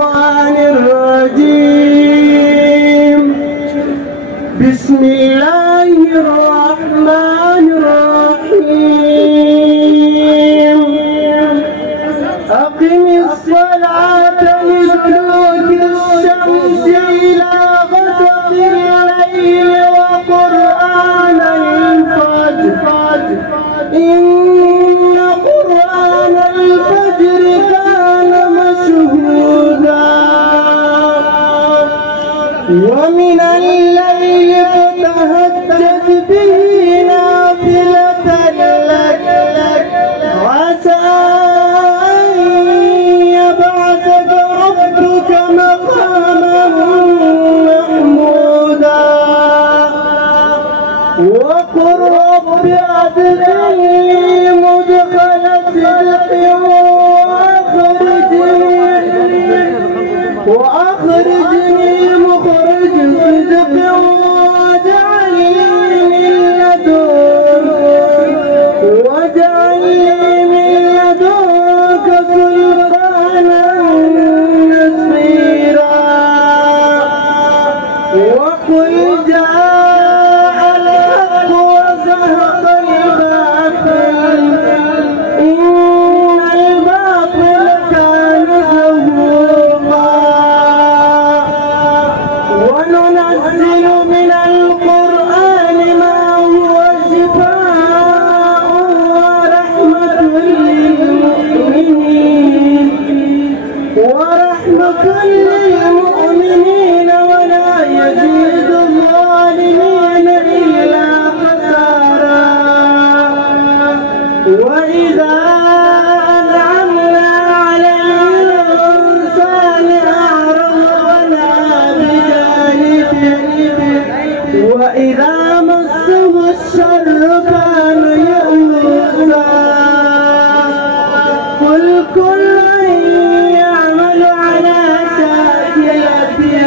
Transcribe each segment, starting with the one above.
الشيطان الرجيم. بسم الله الرحمن الرحيم. أقم الصلاة لدلوك الشمس إلى غسق الليل وقرآن الفجر إن قرآن الفجر كان مشهودا ومن الليل فتهجد به نافلة لك عسى أن يبعثك ربك مقاما محمودا وقل رب أدخلني مدخل صدق وأخرجني مخرج صدق واجعلني من لدنك سلطانا نصيرا وقل جاء الحق وزهق الباطل إن الباطل كان زهوقا وننزل من القرآن ما هو شفاء ورحمة للمؤمنين ولا يزيد الظالمين إلا خسارا وإذا أنعمنا على الإنسان أعرض ونأى بجانبه وإذا مسه الشر كان يئوسا قل كل يعمل على شاكلته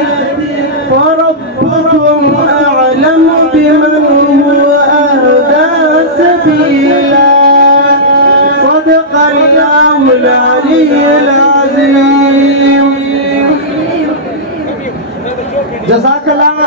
فربكم أعلم بمن هو أهدى سبيلا صدق الله العلي العظيم. جزاك الله